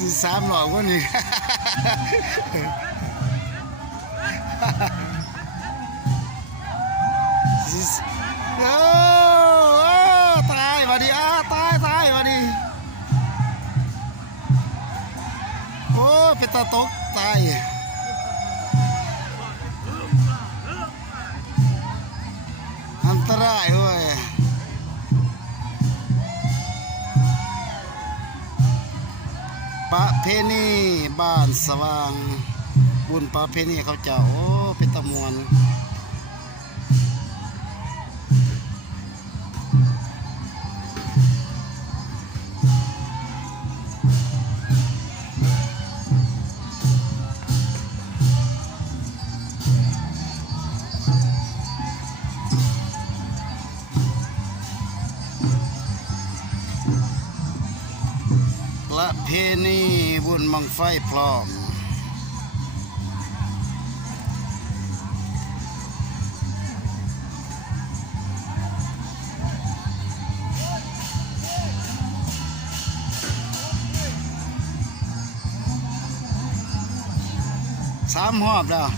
3 หลอกวะนี่โอ้ตายมาดิตายมาดิโอ้เป็นตาตกตายอันตรายเว้ยประเพณีบ้านสว่างบุญประเพณีเขาเจ้าโอ้เป็นตะมวนประเพณีบุญบังไฟพร้อม3 รอบแล้ว